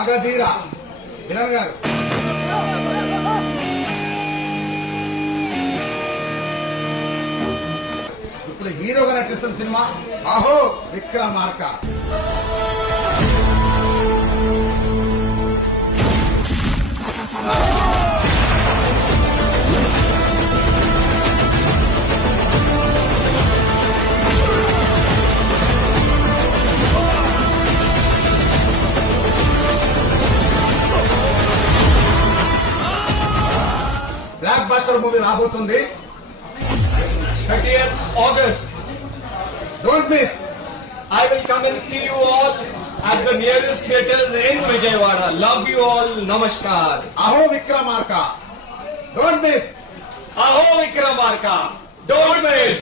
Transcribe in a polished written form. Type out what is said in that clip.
మగధీర విలన్ గారు. ఇప్పుడు హీరోగా నటిస్తున్న సినిమా అహో విక్రమార్క. బ్లాక్ బస్టర్ మూవీ రాబోతుంది 30th August. Don't miss. I will come and see you all at the nearest theaters in Vijayawada. Love you all. Namaskar. అహో Vikramarka. Don't miss. Aho Vikramarka. Don't miss.